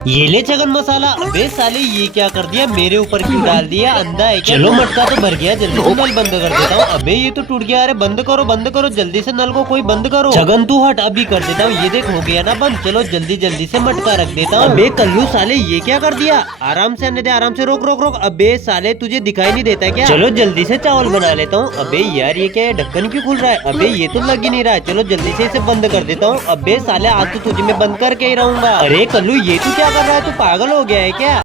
ये ले चकन मसाला। अबे साले ये क्या कर दिया, मेरे ऊपर क्यों डाल दिया, अंधा है क्या? चलो मटका तो भर गया, जल्दी से नल बंद कर देता हूँ। अबे ये तो टूट गया। अरे बंद करो जल्दी से, नल को कोई बंद करो। छगन तू हट, अभी कर देता हूँ। ये देख हो गया ना बंद। चलो जल्दी जल्दी से मटका रख देता हूँ। अबे कल्लू साले ये क्या कर दिया, आराम से आने दे, आराम से, रोक रोक रोक। अबे साले तुझे दिखाई नहीं देता क्या? चलो जल्दी से चावल बना लेता हूँ। अबे यार ये क्या है, ढक्कन क्यों खुल रहा है? अबे ये तो लग ही नहीं रहा है। चलो जल्दी से इसे बंद कर देता हूँ। अबे साले आज तो तुझे मैं बंद करके ही रहूंगा। अरे कल्लू ये तू क्या कर रहा है, तू पागल हो गया है क्या?